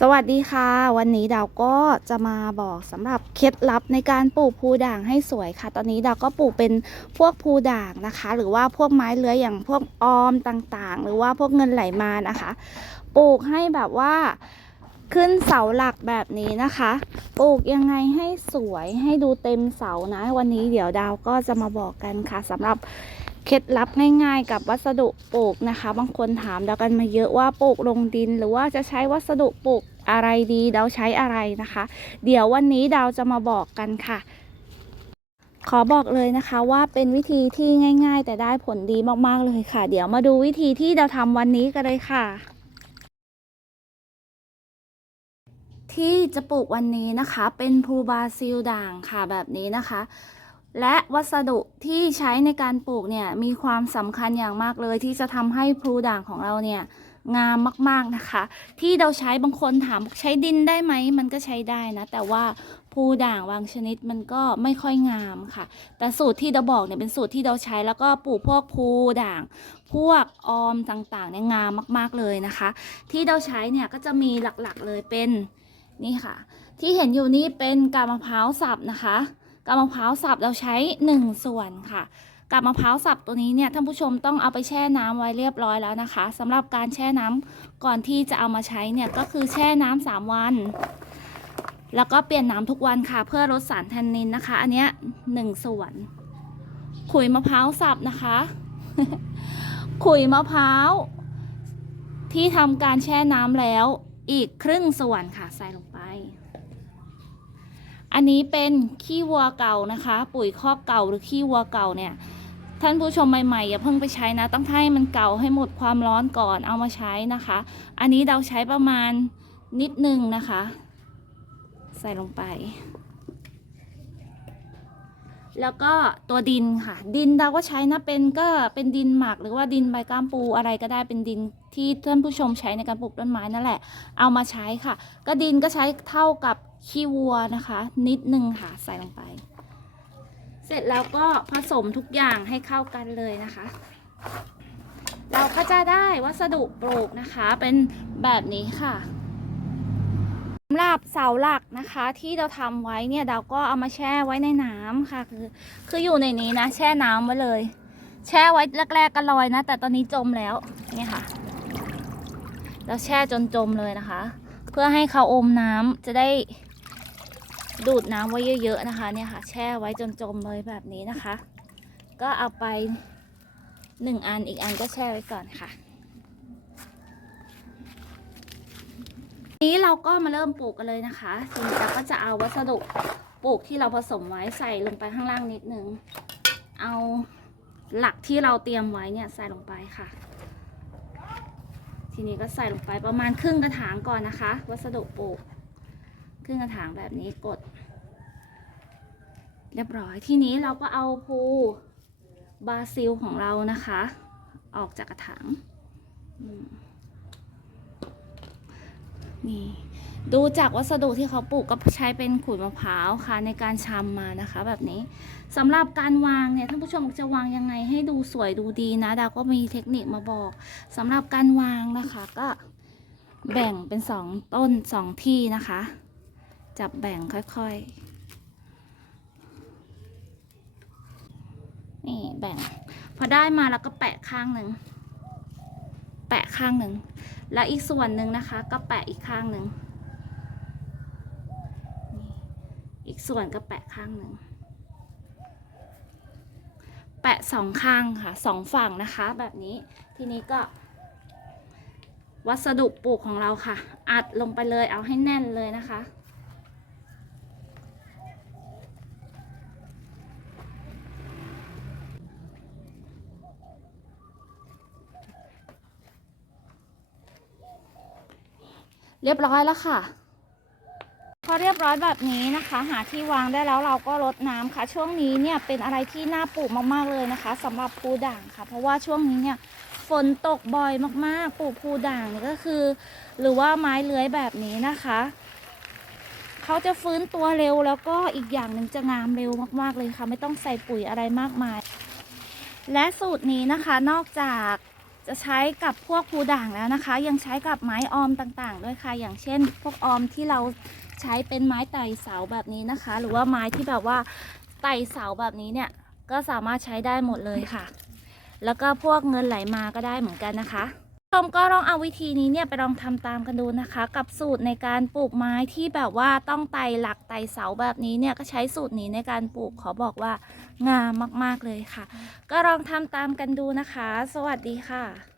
สวัสดีค่ะ วันนี้ดาวก็จะมาบอกสำหรับเคล็ดลับในการปลูกพูด่างให้สวยค่ะ ตอนนี้ดาวก็ปลูกเป็นพวกพูด่างนะคะ หรือว่าพวกไม้เลื้อยอย่างพวกออมต่างๆ หรือว่าพวกเงินไหลมานะคะ ปลูกให้แบบว่าขึ้นเสาหลักแบบนี้นะคะ ปลูกยังไงให้สวยให้ดูเต็มเสานะ วันนี้เดี๋ยวดาวก็จะมาบอกกันค่ะสำหรับ เคล็ดลับง่ายๆ กับวัสดุปลูกนะคะ บางคนถามดาวกันมาเยอะว่าปลูกลงดิน หรือว่าจะใช้วัสดุปลูกอะไรดีดาวใช้อะไรนะคะ เดี๋ยววันนี้ดาวจะมาบอกกันค่ะขอบอกเลยนะคะว่าเป็นวิธีที่ง่าย ๆ แต่ได้ผลดีมากๆเลยค่ะ เดี๋ยวมาดูวิธีที่ดาวทำวันนี้กันเลยค่ะ ที่จะปลูกวันนี้นะคะ เป็นพลูบาซิลด่างค่ะแบบนี้นะคะ และวัสดุที่ใช้ในการปลูกเนี่ยมีความสำคัญอย่างมากเลย ที่จะทำให้พลูด่างของเราเนี่ยงามมากๆนะคะ ที่เราใช้บางคนถามใช้ดินได้ไหมมันก็ใช้ได้นะ แต่ว่าพลูด่างบางชนิดมันก็ไม่ค่อยงามค่ะ แต่สูตรที่เราบอกเนี่ยเป็นสูตรที่เราใช้แล้วก็ปลูกพวกพลูด่าง พวกออมต่างๆเนี่ยงามมากๆเลยนะคะ ที่เราใช้เนี่ยก็จะมีหลักๆเลยเป็นนี่ค่ะ ที่เห็นอยู่นี่เป็นกาบมะพร้าวสับนะคะ กาบมะพร้าวสับเราใช้ 1 ส่วนค่ะกาบมะพร้าวสับตัวนี้เนี่ยท่านผู้ชมต้องเอาไปแช่น้ำไว้เรียบร้อยแล้วนะคะสำหรับการแช่น้ำก่อนที่จะเอามาใช้เนี่ยก็คือแช่น้ำสามวัน แล้วก็เปลี่ยนน้ำทุกวันค่ะ เพื่อลดสารแทนนินนะคะ อันเนี้ยหนึ่งส่วน ขุยมะพร้าวสับนะคะ ขุยมะพร้าวที่ทำการแช่น้ำแล้วอีกครึ่งส่วนค่ะใส่ลงไป อันนี้เป็นขี้วัวเก่านะคะ ปุ๋ยคอกเก่าหรือขี้วัวเก่าเนี่ย ท่านผู้ชมใหม่ๆอย่าเพิ่งไปใช้นะ ต้องให้มันเก่าให้หมดความร้อนก่อนเอามาใช้นะคะ อันนี้เราใช้ประมาณนิดนึงนะคะ ใส่ลงไป แล้วก็ตัวดินค่ะ ดินเราก็ใช้นะเป็นก็เป็นดินหมักหรือว่าดินใบก้ามปูอะไรก็ได้เป็นดินที่ท่านผู้ชมใช้ในการปลูกต้นไม้นั่นแหละ เอามาใช้ค่ะ ก็ดินก็ใช้เท่ากับขี้วัวนะคะ นิดนึงค่ะใส่ลงไป เสร็จแล้วก็ผสมทุกอย่างให้เข้ากันเลยนะคะ เราก็จะได้วัสดุปลูกนะคะเป็นแบบนี้ค่ะสำหรับเสาหลักนะคะที่เราทำไว้เนี่ยเราก็เอามาแช่ไว้ในน้ำค่ะ คือคืออยู่ในนี้นะแช่น้ำไว้เลย แช่ไว้แรกๆก็ลอยนะ แต่ตอนนี้จมแล้วนี่ค่ะ เราแช่จนจมเลยนะคะ เพื่อให้เขาอมน้ำจะได้ ดูดน้ำไว้เยอะๆนะคะเนี่ยค่ะ แช่ไว้จนจมเลยแบบนี้นะคะ ก็เอาไปหนึ่งอันอีกอันก็แช่ไว้ก่อนค่ะ นี้เราก็มาเริ่มปลูกกันเลยนะคะทีนี้เราก็จะเอาวัสดุปลูกที่เราผสมไว้ใส่ลงไปข้างล่างนิดนึง เอาหลักที่เราเตรียมไว้เนี่ยใส่ลงไปค่ะ ทีนี้ก็ใส่ลงไปประมาณครึ่งกระถางก่อนนะคะ วัสดุปลูก ครึ่งกระถางแบบนี้กด เรียบร้อยทีนี้เราก็เอาภูบาซิลของเรานะคะ ออกจากกระถางนี่ดูจากวัสดุที่เขาปลูกก็ใช้เป็นขุยมะพร้าวค่ะในการชำมานะคะ แบบนี้สำหรับการวางเนี่ยท่านผู้ชมจะวางยังไงให้ดูสวยดูดีนะดาวก็มีเทคนิคมาบอกสำหรับการวางนะคะก็แบ่งเป็นสองต้นสองที่นะคะ จับแบ่งค่อยๆ นี่แบ่ง พอได้มาแล้วก็แปะข้างหนึ่ง แปะข้างหนึ่ง แล้วอีกส่วนหนึ่งนะคะ ก็แปะอีกข้างหนึ่ง อีกส่วนก็แปะข้างหนึ่ง แปะสองข้างค่ะสองฝั่งนะคะ แบบนี้ ทีนี้ก็วัสดุปลูกของเราค่ะ อัดลงไปเลยเอาให้แน่นเลยนะคะ เรียบร้อยแล้วค่ะ พอเรียบร้อยแบบนี้นะคะ หาที่วางได้แล้วเราก็รดน้ำค่ะ ช่วงนี้เนี่ยเป็นอะไรที่น่าปลูกมากๆเลยนะคะสำหรับภูด่างค่ะ เพราะว่าช่วงนี้เนี่ยฝนตกบ่อยมากๆ ปลูกภูด่างก็คือ หรือว่าไม้เลื้อยแบบนี้นะคะเขาจะฟื้นตัวเร็วแล้วก็อีกอย่างหนึ่งจะงามเร็วมากๆเลยค่ะ ไม่ต้องใส่ปุ๋ยอะไรมากมาย และสูตรนี้นะคะนอกจาก จะใช้กับพวกภูด่างแล้วนะคะ ยังใช้กับไม้ออมต่างๆ ด้วยค่ะ อย่างเช่น พวกออมที่เราใช้เป็นไม้ไต่เสาแบบนี้นะคะ หรือว่าไม้ที่แบบว่าไต่เสาแบบนี้เนี่ยก็สามารถใช้ได้หมดเลยค่ะ แล้วก็พวกเงินไหลมาก็ได้เหมือนกันนะคะชมก็ลองเอาวิธีนี้เนี่ยไปลองทำตามกันดูนะคะ กับสูตรในการปลูกไม้ที่แบบว่าต้องไต่หลักไต่เสาแบบนี้เนี่ยก็ใช้สูตรนี้ในการปลูกขอบอกว่า งามมากๆเลยค่ะ ก็ลองทำตามกันดูนะคะ สวัสดีค่ะ